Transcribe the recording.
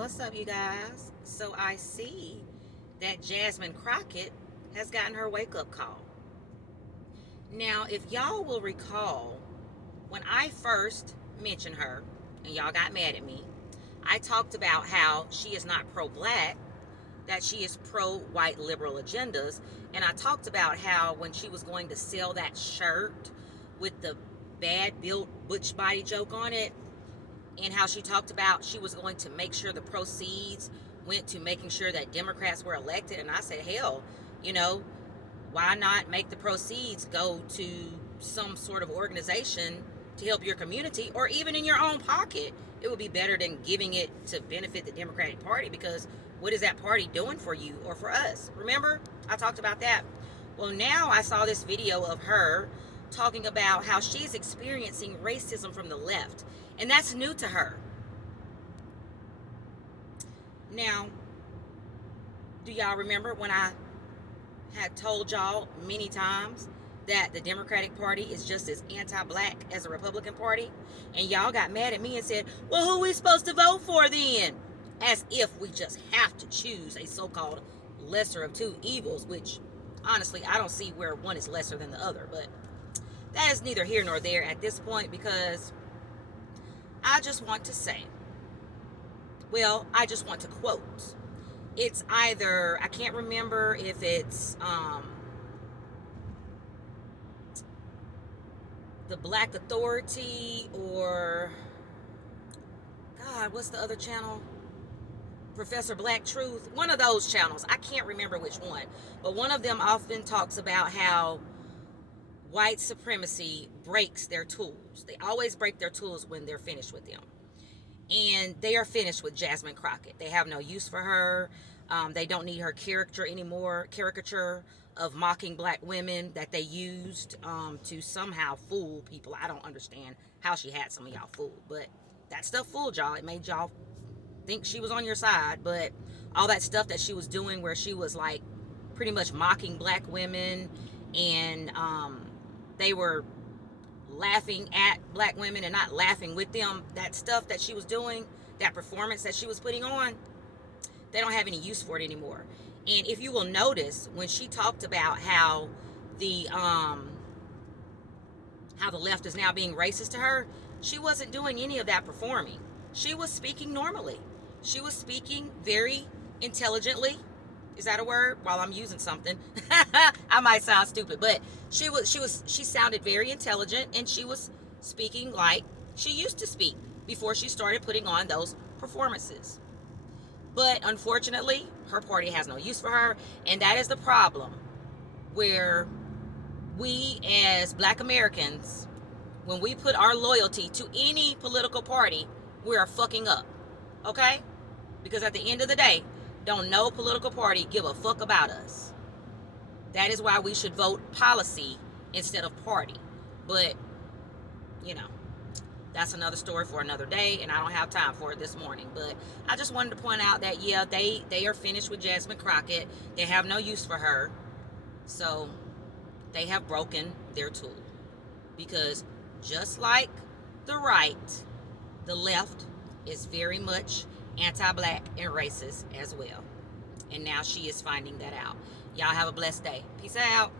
What's up, you guys? So I see that Jasmine Crockett has gotten her wake up call. Now, if y'all will recall, when I first mentioned her and y'all got mad at me, I talked about how she is not pro black, that she is pro white liberal agendas. And I talked about how when she was going to sell that shirt with the bad built butch body joke on it, and how she talked about she was going to make sure the proceeds went to making sure that Democrats were elected. And I said, hell, you know, why not make the proceeds go to some sort of organization to help your community, or even in your own pocket? It would be better than giving it to benefit the Democratic Party, because what is that party doing for you or for us? Remember, I talked about that. Well, now I saw this video of her talking about how she's experiencing racism from the left, and that's new to her. Now, do y'all remember when I had told y'all many times that the Democratic Party is just as anti-black as the Republican Party? And y'all got mad at me and said, well, who are we supposed to vote for then? As if we just have to choose a so-called lesser of two evils, which honestly, I don't see where one is lesser than the other. But that is neither here nor there at this point, because I just want to say, well, I just want to quote. It's either, I can't remember if it's the Black Authority, or, God, what's the other channel? Professor Black Truth. One of those channels. I can't remember which one. But one of them often talks about how white supremacy breaks their tools. They always break their tools when they're finished with them. And they are finished with Jasmine Crockett. They have no use for her. They don't need her caricature of mocking black women that they used to somehow fool people. I don't understand how she had some of y'all fooled, but that stuff fooled y'all. It made y'all think she was on your side. But all that stuff that she was doing, where she was like pretty much mocking black women, and they were laughing at black women and not laughing with them, that stuff that she was doing, that performance that she was putting on, they don't have any use for it anymore. And if you will notice, when she talked about how the left is now being racist to her, she wasn't doing any of that performing. She was speaking normally. She was speaking very intelligently. Is that a word? While I'm using something, I might sound stupid, but she sounded very intelligent, and she was speaking like she used to speak before she started putting on those performances. But unfortunately, her party has no use for her, and that is the problem, where we as black Americans, when we put our loyalty to any political party, we are fucking up. Okay? Because at the end of the day, don't no political party give a fuck about us. That is why we should vote policy instead of party. But, you know, that's another story for another day, and I don't have time for it this morning. But I just wanted to point out that, yeah, they are finished with Jasmine Crockett. They have no use for her. So they have broken their tool. Because just like the right, the left is very much anti-black and racist as well. And now she is finding that out. Y'all have a blessed day. Peace out.